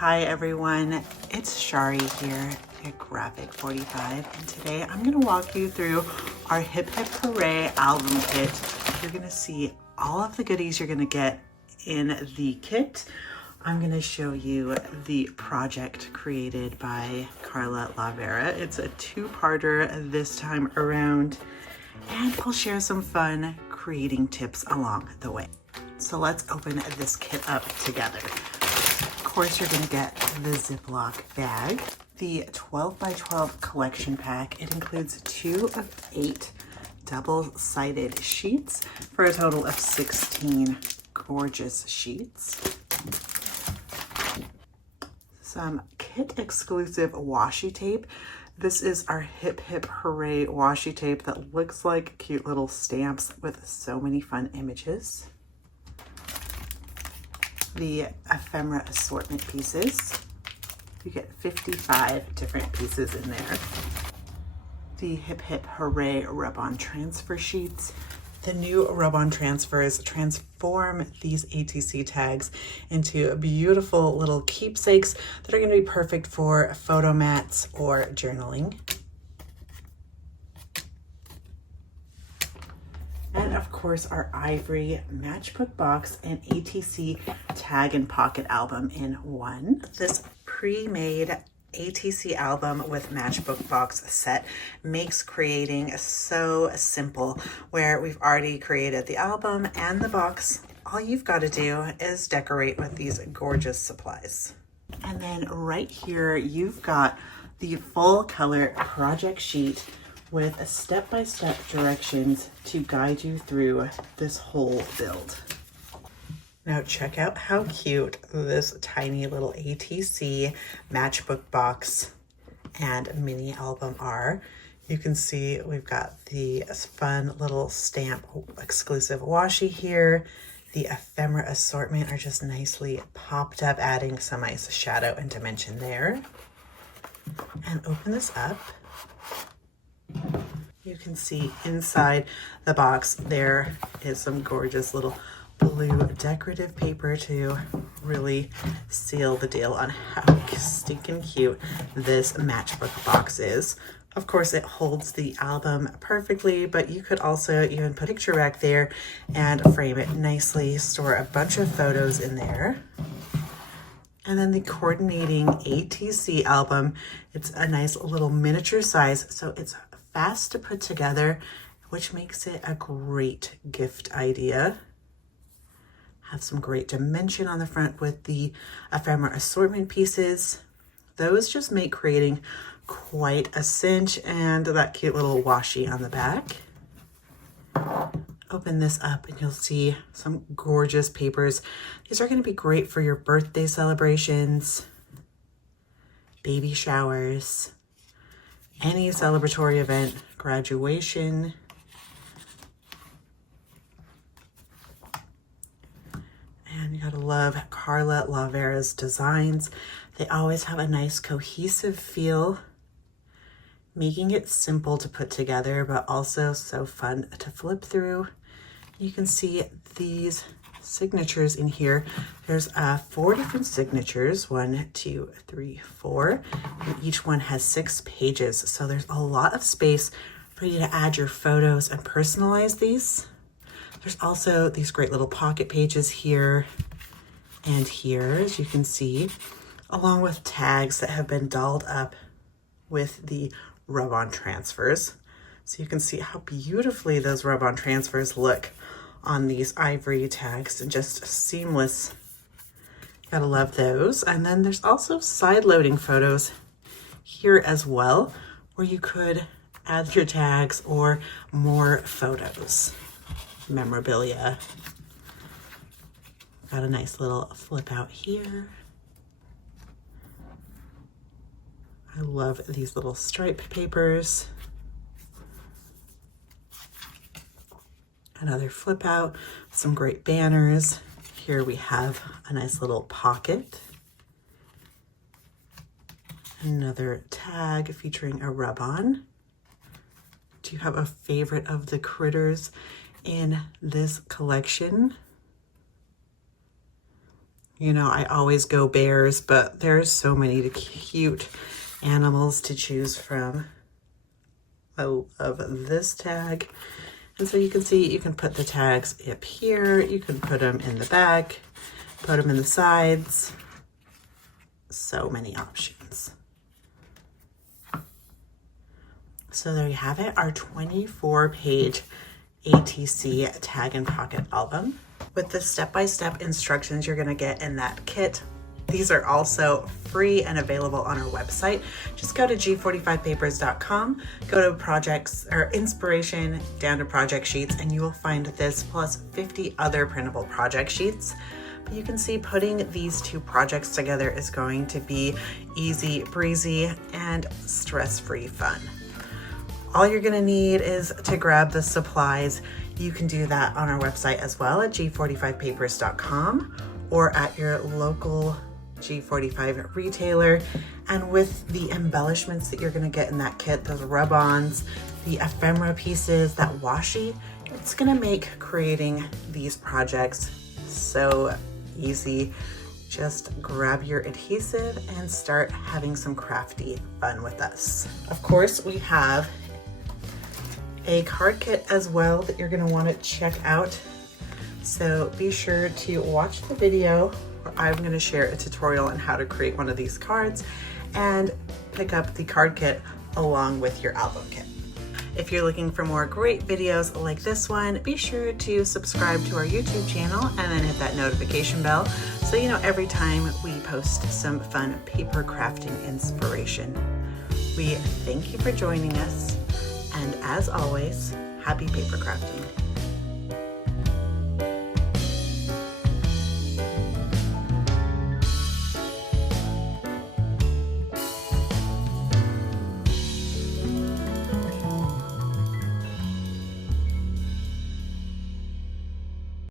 Hi everyone, it's Charee here at Graphic 45, and today I'm going to walk you through our Hip Hip Hooray album kit. You're going to see all of the goodies you're going to get in the kit. I'm going to show you the project created by Carla Lavera. It's a two-parter this time around, and I'll share some fun creating tips along the way. So let's open this kit up together. Of course, you're going to get the Ziploc bag, the 12 by 12 collection pack. It includes 2 of 8 double-sided sheets for a total of 16 gorgeous sheets. Some kit exclusive washi tape. This is our Hip Hip Hooray washi tape that looks like cute little stamps with so many fun images. The Ephemera assortment pieces. You get 55 different pieces in there. The Hip Hip Hooray rub-on transfer sheets. The new rub-on transfers transform these ATC tags into beautiful little keepsakes that are going to be perfect for photo mats or journaling. And of course, our Ivory Matchbook Box and ATC tag and pocket album in one. This pre-made ATC album with matchbook box set makes creating so simple, where we've already created the album and the box. All you've got to do is decorate with these gorgeous supplies. And then right here, you've got the full color project sheet with step-by-step directions to guide you through this whole build. Now check out how cute this tiny little ATC matchbook box and mini album are. You can see we've got the fun little stamp exclusive washi here. The ephemera assortment are just nicely popped up, adding some nice shadow and dimension there. And open this up. You can see inside the box there is some gorgeous little blue decorative paper to really seal the deal on how stinking cute this matchbook box is. Of course, it holds the album perfectly, but you could also even put a picture rack there and frame it nicely, store a bunch of photos in there. And then the coordinating ATC album, it's a nice little miniature size, so it's fast to put together, which makes it a great gift idea. Have some great dimension on the front with the ephemera assortment pieces. Those just make creating quite a cinch, and that cute little washi on the back. Open this up and you'll see some gorgeous papers. These are going to be great for your birthday celebrations, baby showers, any celebratory event, graduation. And you gotta love Carla Lavera's designs. They always have a nice cohesive feel, making it simple to put together, but also so fun to flip through. You can see these signatures in here. There's 4 different signatures, 1, 2, 3, 4, and each one has 6 pages. So there's a lot of space for you to add your photos and personalize these. There's also these great little pocket pages here and here, as you can see, along with tags that have been dolled up with the rub-on transfers. So you can see how beautifully those rub-on transfers look on these ivory tags, and just seamless. Gotta love those. And then there's also side loading photos here as well, where you could add your tags or more photos, memorabilia. Got a nice little flip out here. I love these little stripe papers. Another flip out, some great banners. Here we have a nice little pocket. Another tag featuring a rub-on. Do you have a favorite of the critters in this collection? You know, I always go bears, but there's so many cute animals to choose from. I love this tag. And so you can see, you can put the tags up here. You can put them in the back, put them in the sides. So many options. So there you have it, our 24-page ATC tag and pocket album with the step-by-step instructions you're gonna get in that kit. These are also free and available on our website. Just go to g45papers.com, go to projects or inspiration, down to project sheets, and you will find this plus 50 other printable project sheets. But you can see putting these two projects together is going to be easy breezy and stress-free fun. All you're gonna need is to grab the supplies. You can do that on our website as well at g45papers.com or at your local G45 retailer. And with the embellishments that you're gonna get in that kit, those rub-ons, the ephemera pieces, that washi, it's gonna make creating these projects so easy. Just grab your adhesive and start having some crafty fun with us. Of course, we have a card kit as well that you're gonna wanna check out. So be sure to watch the video where I'm gonna share a tutorial on how to create one of these cards and pick up the card kit along with your album kit. If you're looking for more great videos like this one, be sure to subscribe to our YouTube channel and then hit that notification bell so you know every time we post some fun paper crafting inspiration. We thank you for joining us, and as always, happy paper crafting.